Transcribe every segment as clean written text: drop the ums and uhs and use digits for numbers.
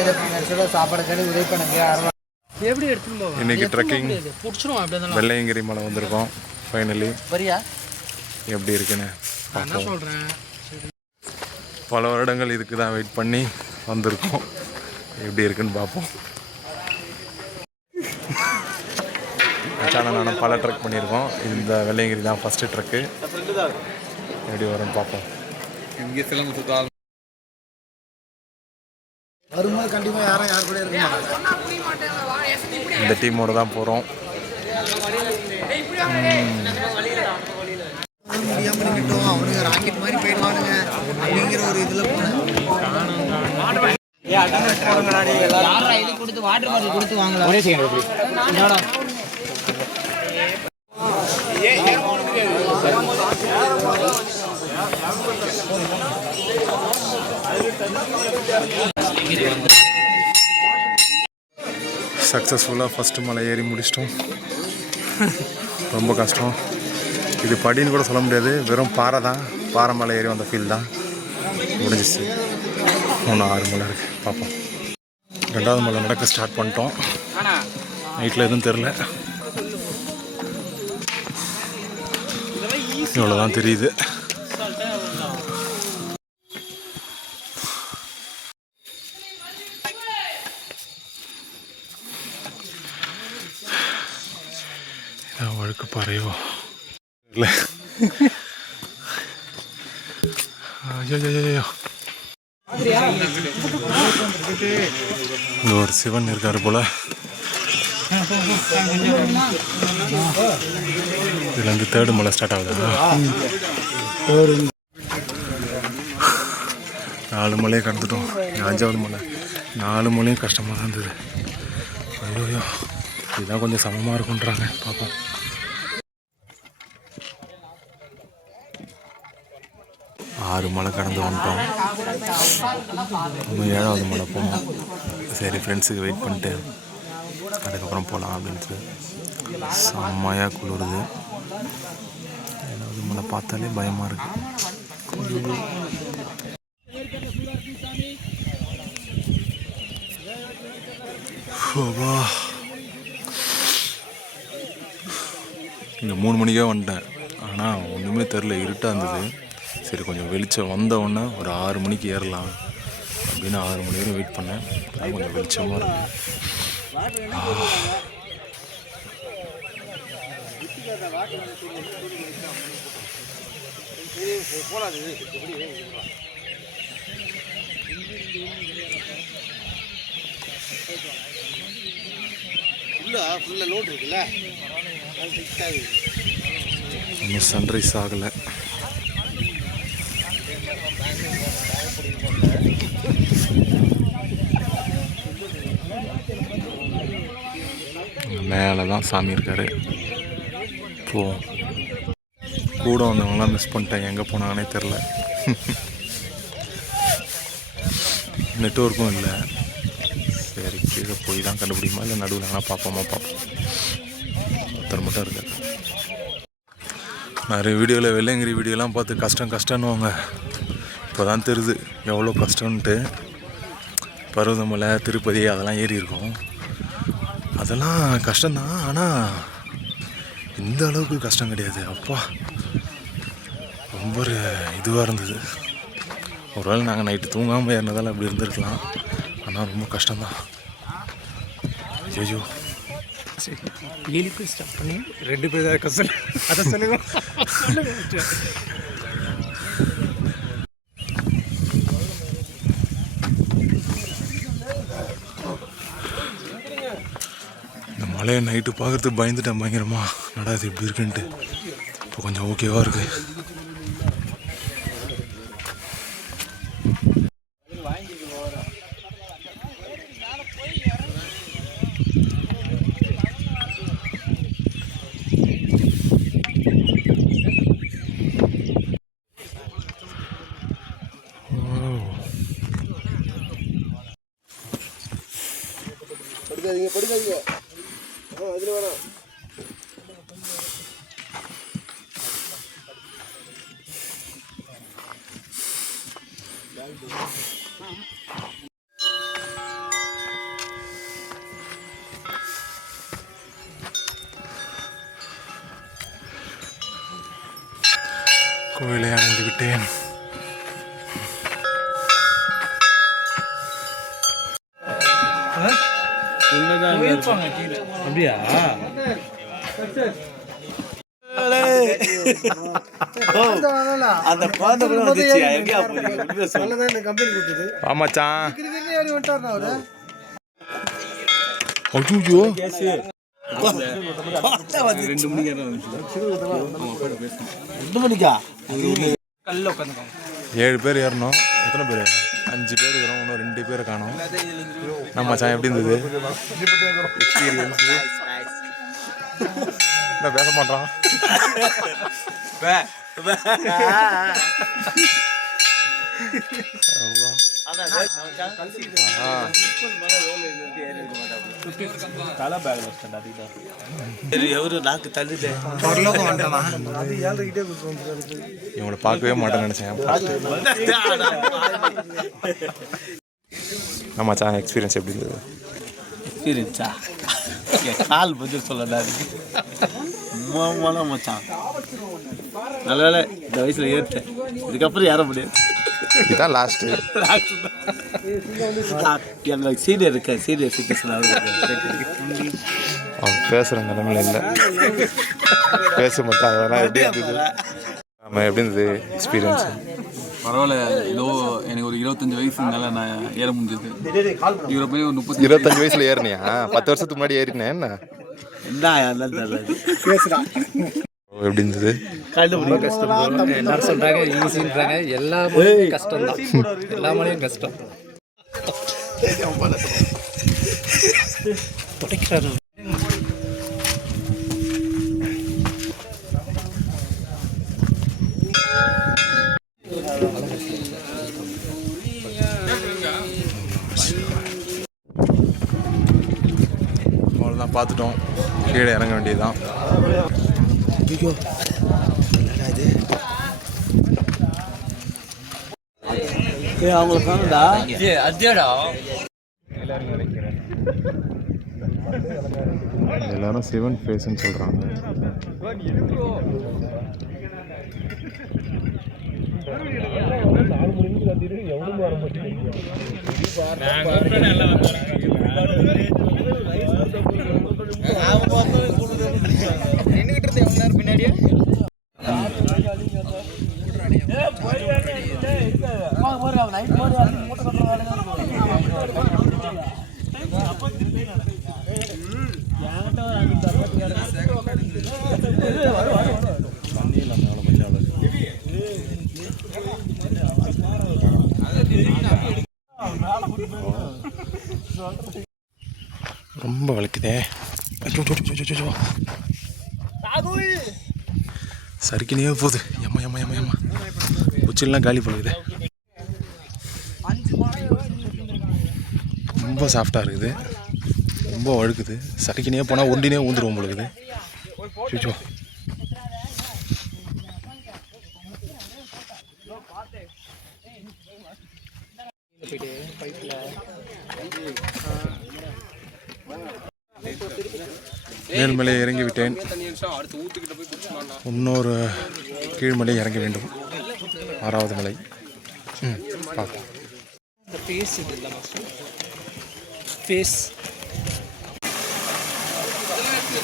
ஆயிரத்தி சாப்பாடு கடை உதவி பண்ணுங்க. எப்படி எடுத்துன்னு போவோம்? இன்னைக்கு ட்ரெக்கிங் வெள்ளையங்கிரி மலை வந்திருக்கோம். ஃபைனலி வரியா எப்படி இருக்குன்னு நான் சொல்கிறேன். பல வருடங்கள் இதுக்கு தான் வெயிட் பண்ணி வந்திருக்கோம். எப்படி இருக்குன்னு பார்ப்போம். மச்சான நானும் பல ட்ரெக் பண்ணியிருக்கோம். இந்த வெள்ளையங்கிரி தான் ஃபஸ்ட்டு ட்ரெக்கு. எப்படி வரும்னு பார்ப்போம். இங்கே சிலம்பு சுத்தம் வரும்போது கண்டிப்பாக யார் கூட இருக்க மாட்டாங்க. இந்த டீமோடு தான் போகிறோம். முடியாமல் நின்றுட்டோம், அவனுங்க ராக்கெட் மாதிரி போயிடுவானுங்க அப்படிங்கிற ஒரு இதில் போனேன். இது கொடுத்து வாட்டர் பாட்டில் கொடுத்து வாங்கலாம். ஒரே செகண்ட் சக்ஸஸ்ஃபுல்லாக ஃபஸ்ட்டு மலை ஏறி முடிச்சிட்டோம். ரொம்ப கஷ்டம். இது படின்னு கூட சொல்ல முடியாது, வெறும் பாறை தான். பாறை மலை ஏறி வந்த ஃபீல் தான். முடிஞ்சிச்சு. இன்னும் 6 மலை இருக்குது, பார்ப்போம். 2வது மலை நடக்க ஸ்டார்ட் பண்ணிட்டோம். நைட்டில் எதுவும் தெரில, இவ்வளோதான் தெரியுது. வழுக்கு பாறையோ இல்லை. ஐயோ, இங்கே ஒரு சிவன் இருக்காரு போல. இதுலேருந்து 3rd மலை ஸ்டார்ட் ஆகுதா? 4 மலையை கடந்துட்டோம். 5வது மலை. 4 மலையும் கஷ்டமாக தான் இருந்தது. ஐயோ, இதுதான் கொஞ்சம் சமமாக இருக்குன்றாங்க, பார்ப்போம். ஆறு மலை கடந்து வந்துட்டோம். இன்னும் 7வது மலை போகணும். சரி, ஃப்ரெண்ட்ஸுக்கு வெயிட் பண்ணிட்டு அதுக்கப்புறம் போகலாம் அப்படின்ட்டு. செம்மையாக குளிருது. 7வது மலை பார்த்தாலே பயமாக இருக்குது. இங்கே 3 மணிக்கே வந்துட்டேன். ஆனால் ஒன்றுமே தெரில, இருட்டாக இருந்தது. சரி, கொஞ்சம் வெளிச்சம் வந்தவுடனே ஒரு 6 மணிக்கு ஏறலாம் அப்படின்னு 6 மணி வரையும் வெயிட் பண்ணேன். அதான் கொஞ்சம் வெளிச்சமாக இருக்குது. இன்னும் சன்ரைஸ் ஆகலை. மேலே தான் சாமி இருக்காரு. போவோம். கூட வந்தவங்களாம் மிஸ் பண்ணிட்டேன், எங்கே போனாங்கன்னே தெரில. நெட்வொர்க்கும் இல்லை. சரி, கீழே போய் தான் கண்டுபிடிக்குமா இல்லை நடுவில் ஆனால் பார்ப்போம். ஒருத்தர் மட்டும் இருக்காரு. நிறைய வீடியோவில் வெள்ளையங்கிரி வீடியோலாம் பார்த்து கஷ்டம்னுவாங்க. இப்போ தான் தெரியுது எவ்வளோ கஷ்டம்ன்ட்டு. பருவதமலை, திருப்பதி அதெல்லாம் ஏறி இருக்கும். அதெல்லாம் கஷ்டம்தான், ஆனால் இந்த அளவுக்கு கஷ்டம் கிடையாது. அப்பா, ரொம்ப ஒரு இதுவாக இருந்தது. ஒருவேளை நாங்கள் நைட்டு தூங்காமல் ஏறினதால் அப்படி இருந்திருக்கலாம். ஆனால் ரொம்ப கஷ்டம்தான். ஐயோ, ஸ்டாப் பண்ணி 2 பேர் கஷ்டம். அதை சொல்லுங்க. இந்த மலையை நைட்டு பார்க்குறதுக்கு பயந்துட்டேன் பயங்கரமா. நடாது இப்படி இருக்குன்ட்டு. இப்போ கொஞ்சம் ஓகேவாக இருக்குது. படிக்காதீங்க. அதில் வேணாம். கோயிலை அடைந்து விட்டேன். அப்படியா? அந்த குழந்தை கூட வந்துச்சு. ஆமாச்சான். ஐயோ 2 மணிக்கா 7 பேர் ஏறணும். எத்தனை பேர்? 5 பேர் இருக்கிறோம். இன்னும் 2 பேரை காணோம். நம்ம சான் எப்படி இருந்தது எக்ஸ்பீரியன்ஸ்? என்ன பேச மாட்டான்? இவங்களை பார்க்கவே மாட்டேன்னு நினைச்சேன். ஆமா சார், எக்ஸ்பீரியன்ஸ் எப்படி இருந்தது? எக்ஸ்பீரியன்ஸா? கால் பதில் சொல்ல மச்சான். நல்ல வேலை இந்த வயசுல ஏறிட்டேன். இதுக்கப்புறம் ஏற முடியாது. இதுதான் லாஸ்ட். எங்க சீனியர் இருக்க சீனியர் சிட்டிசன் அவன் பேசுகிற நிலைமையில இல்லை. பேச மாட்டான். அதெல்லாம் எப்படி இருந்தது? நம்ம எப்படி இருந்தது எக்ஸ்பீரியன்ஸ்? பரவாயில்ல. ஏதோ எனக்கு ஒரு 25 வயசுனால நான் ஏற முடிஞ்சது. இவரை போய் ஒரு 25 வயசுல ஏறினியா? 10 வருஷத்துக்கு முன்னாடி ஏறினேன். என்ன எப்படி இருந்தது? எல்லாரும் சொல்றாங்க ஈஸின்றாங்க. எல்லா மொழியும் கஷ்டம் தான். எல்லா மொழியும் கஷ்டம். அவ்வளோதான், பார்த்துட்டோம். கீழே இறங்க வேண்டியதுதான். எல்லாரும் சிவன் ஃபேஸ்ன்னு சொல்றாங்க. பின்னாடியே ரொம்ப வலிக்குதே. சரிக்கினே போகுது. எம்மா எம்மா எம்மா எம்மா உச்சிலாம் காலி போகுது. ரொம்ப சாஃப்டாக இருக்குது. ரொம்ப வழுக்குது. சரிக்கினே போனால் ஒண்டினே ஊந்துருவோம் போலுக்குது. சுச்சோ மேல்மலை இறங்கி விட்டேன். இன்னொரு கீழ்மலை இறங்க வேண்டும். 6வது மலை. பார்ப்போம்.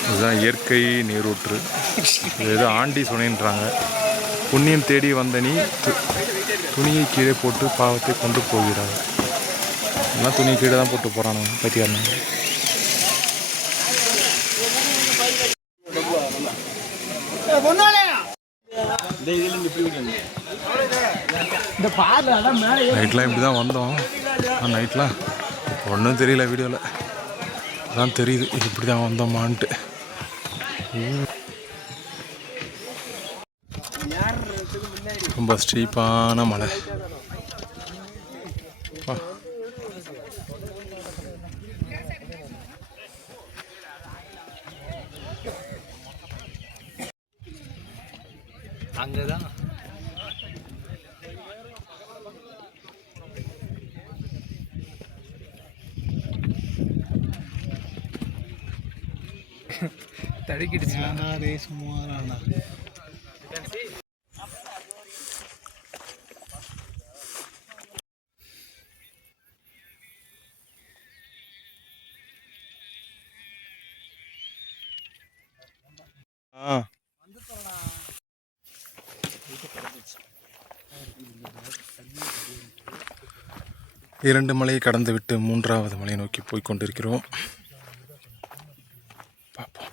இதுதான் இயற்கை நீரூற்று. இது ஏதோ ஆண்டி சுனைன்றாங்க. புண்ணியம் தேடி வந்த நீ துணியை கீழே போட்டு பாவத்தை கொண்டு போகிறாங்க. எல்லாம் துணியை கீழே தான் போட்டு போகிறானுங்க பற்றியாருங்க. நைட்லாம் இப்படி தான் வந்தோம். நைட்லாம் ஒன்றும் தெரியல. வீடியோவில் தான் தெரியுது இப்படி தான் வந்தோமான்ட்டு. ரொம்ப ஸ்டீப்பான மலை. அங்கதான் தடுக்கிடுச்சு. 2 மலையை கடந்து விட்டு 3வது மலையை நோக்கி போய் கொண்டிருக்கிறோம். பார்ப்போம்.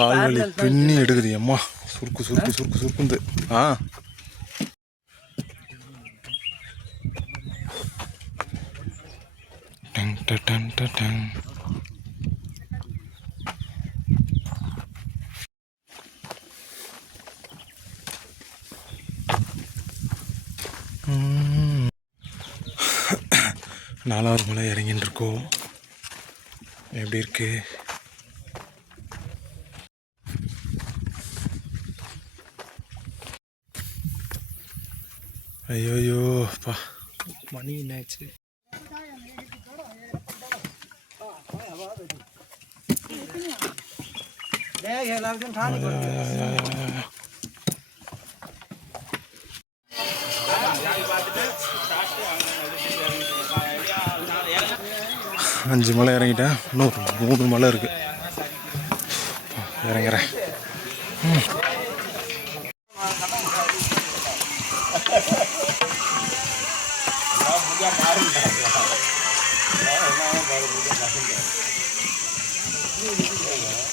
கால்வலி பின்னி எடுக்குது அம்மா. சுருக்குந்து. டங் டங் டங். நாலாவது மலை இறங்கின்னு இருக்கோம். எப்படி இருக்கு? ஐயோயோ பா, மணி என்னாச்சு? அஞ்சு மலை இறங்கிட்டேன். இன்னும் 3 மலை இருக்கு. இறங்குறேன்.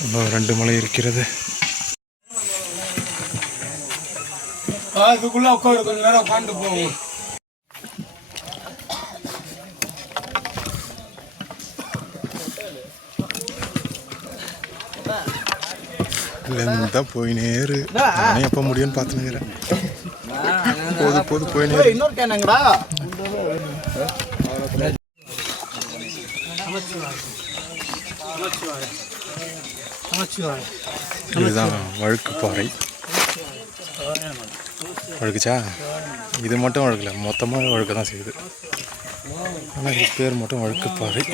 இன்னும் 2 மலை இருக்கிறது. அதுக்குள்ள உட்காந்து கொஞ்ச நேரம் உட்காந்து போவோம். தான் போயினே இரு. நானே எப்போ முடியும்னு பார்த்துனுங்கிறேன். போது போயினே. இன்னொரு கேனாங்கடா. இதுதான் வழுக்கு பாறை. வழுக்குச்சா? இது மட்டும் வழுக்கல, மொத்தமாக வழுக்க தான் செய்யுது. ஆனால் இது பேர் மட்டும் வழுக்கு பாறை.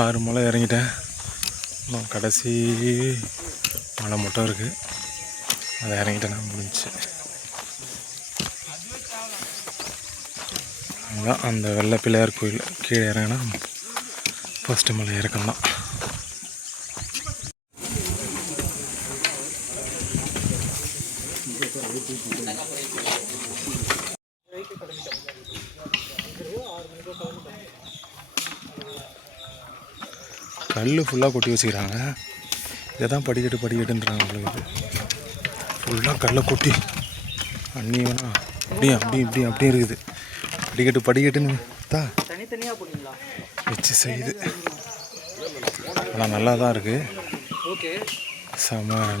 ஆறு மலை இறங்கிட்டேன். இன்னும் கடைசி மலை மட்டும் இருக்குது. அதை இறங்கிட்டேன், நான் முடிஞ்சு. அதுதான் அந்த வெள்ளை பிள்ளையார் கோயில். கீழே இறங்கினா ஃபஸ்ட்டு மலை இறக்கம்தான். கல் ஃபுல்லாக கொட்டி வச்சுக்கிறாங்க. இதை தான் படிக்கட்டுன்றாங்க. உங்களுக்கு ஃபுல்லாக கல்லை கொட்டி அண்ணி வேணா அப்படியே இருக்குது. படிக்கட்டுன்னு தான் வச்சு செய்யுது. ஆனால் நல்லா தான் இருக்குது.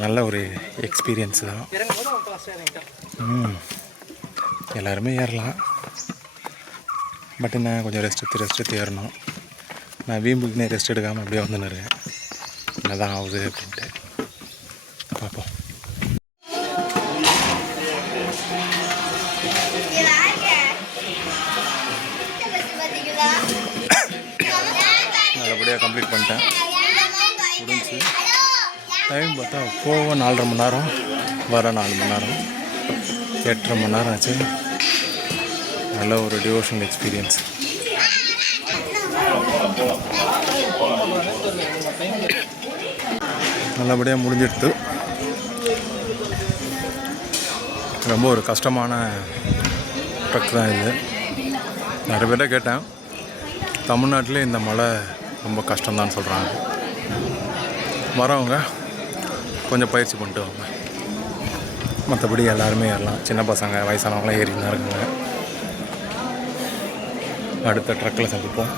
நல்ல ஒரு எக்ஸ்பீரியன்ஸ் தான். எல்லாருமே ஏறலாம். பட் என்ன கொஞ்சம் ரெஸ்ட் எடுத்து ஏறணும். நான் வீம்புக்குன்னே ரெஸ்ட் எடுக்காமல் அப்படியே வந்து நிறேன். என்ன தான் ஆகுது அப்படின்ட்டு பார்ப்போம். நல்லபடியாக கம்ப்ளீட் பண்ணிட்டேன். முடிஞ்சு டைம் பார்த்தா போக 4.5 மணி நேரம், வர 4 மணி நேரம், 8.5 மணி நேரம் ஆச்சு. நல்ல ஒரு டிவோஷனல் எக்ஸ்பீரியன்ஸ். நல்லபடியாக முடிஞ்சிடுது. ரொம்ப ஒரு கஷ்டமான ட்ரக் தான் இது. நிறைய பேர்ட்ட கேட்டேன், தமிழ்நாட்டிலே இந்த மலை ரொம்ப கஷ்டம்தான் சொல்கிறாங்க. வரவங்க கொஞ்சம் பயிற்சி பண்ணிட்டு வாங்க. மற்றபடி எல்லாருமே ஏறலாம். சின்ன பசங்க, வயசானவங்களாம் ஏறின்னு தான் இருக்காங்க. அடுத்த ட்ரக்கில் சந்திப்போம்.